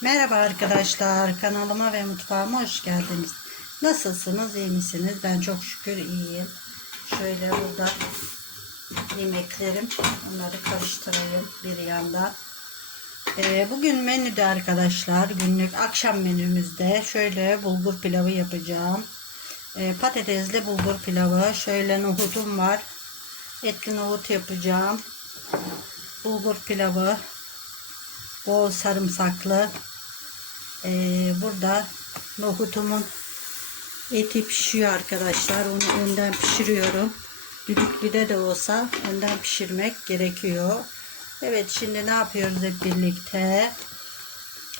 Merhaba arkadaşlar kanalıma ve mutfağıma hoş geldiniz. Nasılsınız iyi misiniz? Ben çok şükür iyiyim. Şöyle burada yemeklerim onları karıştırayım bir yandan. Ee, bugün menüde arkadaşlar günlük akşam menümüzde şöyle bulgur pilavı yapacağım. Ee, patatesli bulgur pilavı şöyle nohutum var. Etli nohut yapacağım. Bulgur pilavı bol sarımsaklı. Ee, burada nohutumun eti pişiyor arkadaşlar. Onu önden pişiriyorum. Düdüklüde de olsa önden pişirmek gerekiyor. Evet şimdi ne yapıyoruz hep birlikte?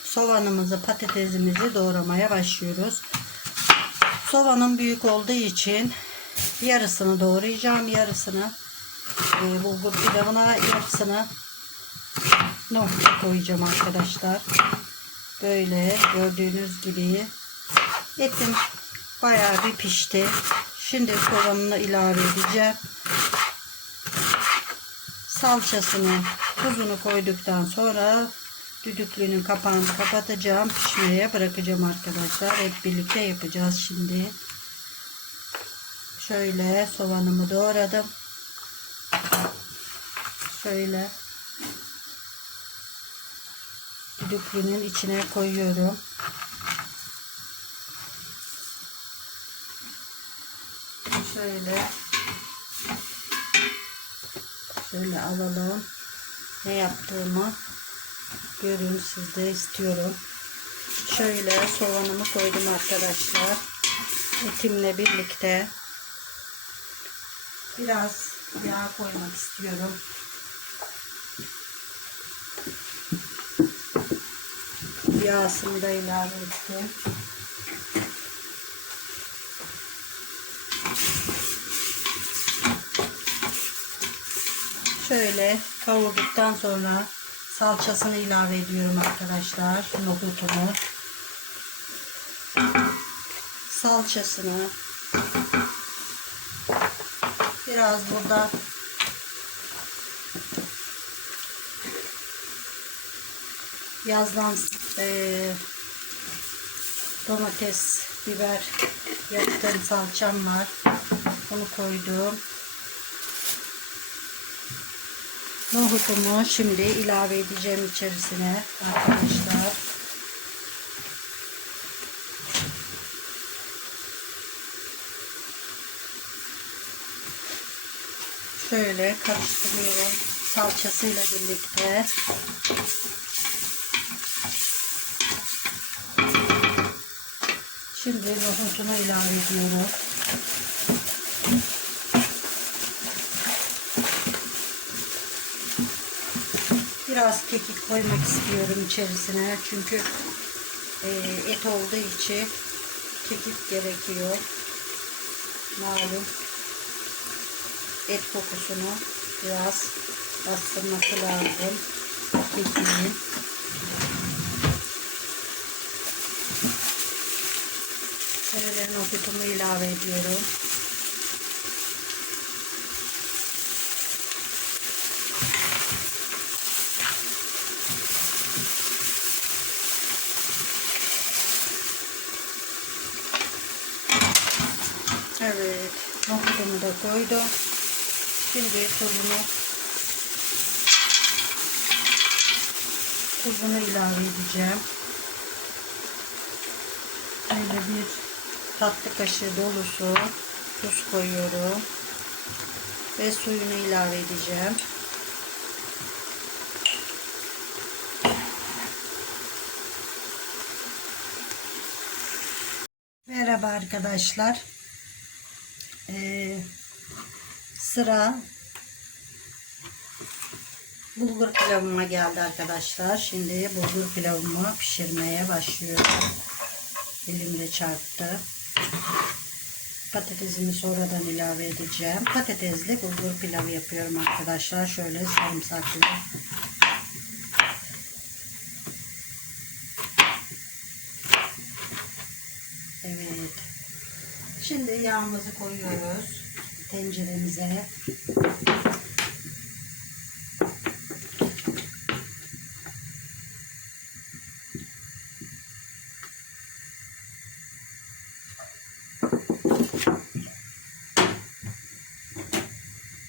Soğanımızı patatesimizi doğramaya başlıyoruz. Soğanım büyük olduğu için yarısını doğrayacağım. Yarısını e, bulgur pilavına yarısını nohut koyacağım arkadaşlar. Böyle gördüğünüz gibi etim bayağı bir pişti. Şimdi soğanını ilave edeceğim. Salçasını, tuzunu koyduktan sonra düdüklünün kapağını kapatacağım. Pişmeye bırakacağım arkadaşlar. Hep birlikte yapacağız şimdi. Şöyle soğanımı doğradım. Şöyle düdüklünün içine koyuyorum. Şöyle şöyle alalım. Ne yaptığımı görün siz de istiyorum. Şöyle soğanımı koydum arkadaşlar. Etimle birlikte biraz yağ koymak istiyorum. Yağsını da ilave ettim. Şöyle kavurduktan sonra salçasını ilave ediyorum arkadaşlar. Nohutumu. Salçasını. Biraz burada yazdan eee, domates, biber yaptığım salçam var. Onu koydum. Nohutumu şimdi ilave edeceğim içerisine arkadaşlar. Şöyle karıştırıyorum salçasıyla birlikte. Şimdi nohutunu ilave ediyorum. Biraz kekik koymak istiyorum içerisine. Çünkü e, et olduğu için kekik gerekiyor. Malum et kokusunu biraz bastırması lazım. Kekiğin. Şöyle nohutumu ilave ediyorum. Evet, nohutumu da koydum. Şimdi tuzunu tuzunu ilave edeceğim. Böyle bir tatlı kaşığı dolusu tuz koyuyorum. Ve suyunu ilave edeceğim. Merhaba arkadaşlar. Ee, sıra bulgur pilavıma geldi arkadaşlar. Şimdi bulgur pilavımı pişirmeye başlıyorum. Elimde çarptı. Patatesimi sonradan ilave edeceğim. Patatesli bulgur pilavı yapıyorum arkadaşlar. Şöyle sarımsaklı. Evet. Şimdi yağımızı koyuyoruz tenceremize.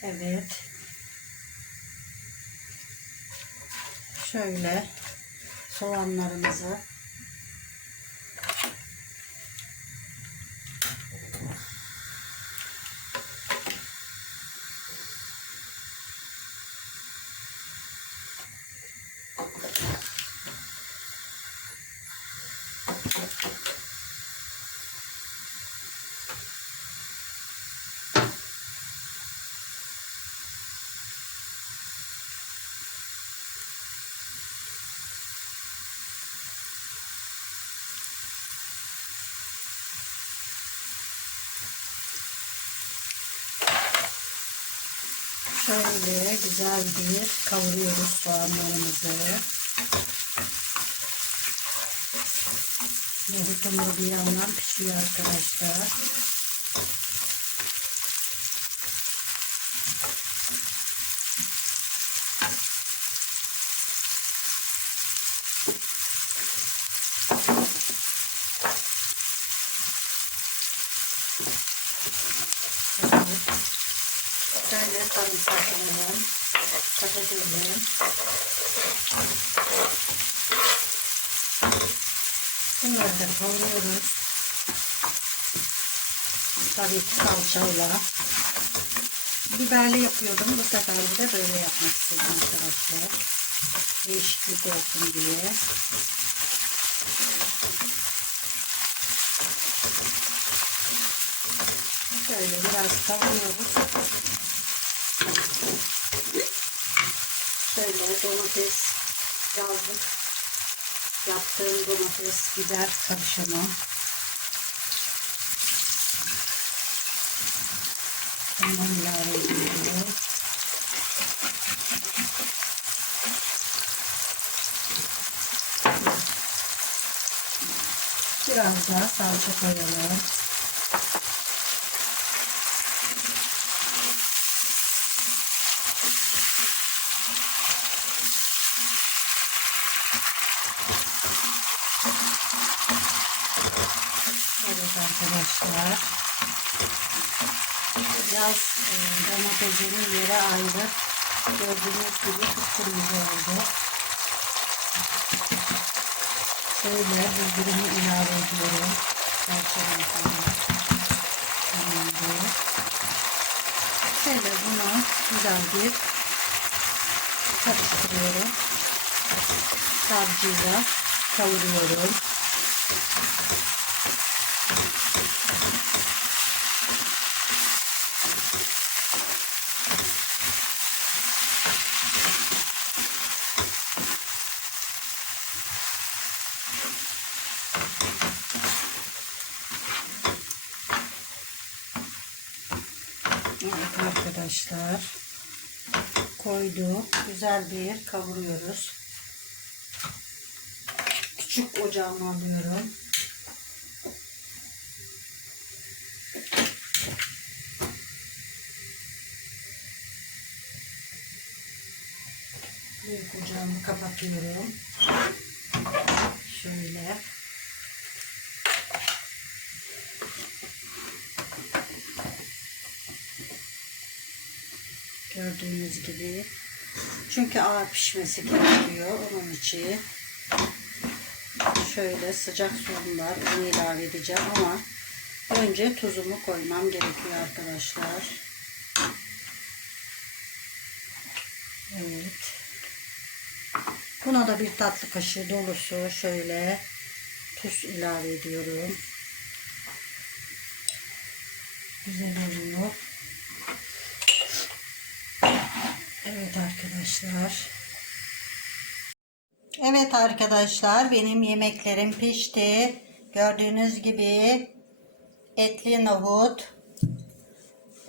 Evet. Şöyle soğanlarımızı şöyle güzel bir kavuruyoruz soğanlarımızı. Nohutum da bir yandan pişiyor arkadaşlar. Evet. Şöyle sarımsaklarım, patatesim. Bunları da kavuruyoruz. Tabii ki salçayla. Biberli yapıyordum. Bu sefer de böyle yapmak istedim arkadaşlar. Değişiklik olsun diye. Şöyle biraz kavuruyoruz. Domates yazdık. Yaptığım domates biber karışımı. Bundan ilave ediyorum. Biraz daha salça koyalım. Evet arkadaşlar. Biraz e, domatesinin yeri ayrı. Gördüğünüz gibi kıpkırmızı oldu. Şöyle bulgurumu ilave ediyorum. Sonra. Tamamdır. Şöyle bunu güzel bir karıştırıyorum. Savcıyla kavuruyorum. Evet arkadaşlar. Koyduk. Güzel bir kavuruyoruz. Küçük ocağıma alıyorum. Büyük ocağımı kapatıyorum. Şöyle. Gördüğünüz gibi. Çünkü ağır pişmesi gerekiyor. Onun için şöyle sıcak suyum var. Onu ilave edeceğim ama önce tuzumu koymam gerekiyor arkadaşlar. Evet. Buna da bir tatlı kaşığı dolusu şöyle tuz ilave ediyorum. Güzel oluyor. Evet arkadaşlar. Evet arkadaşlar benim yemeklerim pişti. Gördüğünüz gibi etli nohut,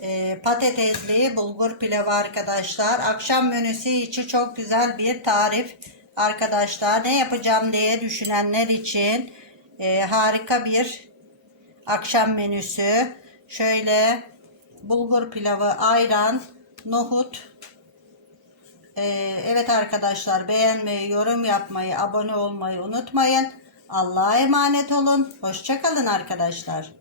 e, patatesli bulgur pilavı arkadaşlar. Akşam menüsü için çok güzel bir tarif arkadaşlar. Ne yapacağım diye düşünenler için e, harika bir akşam menüsü. Şöyle bulgur pilavı, ayran, nohut, evet arkadaşlar beğenmeyi, yorum yapmayı, abone olmayı unutmayın. Allah'a emanet olun. Hoşçakalın arkadaşlar.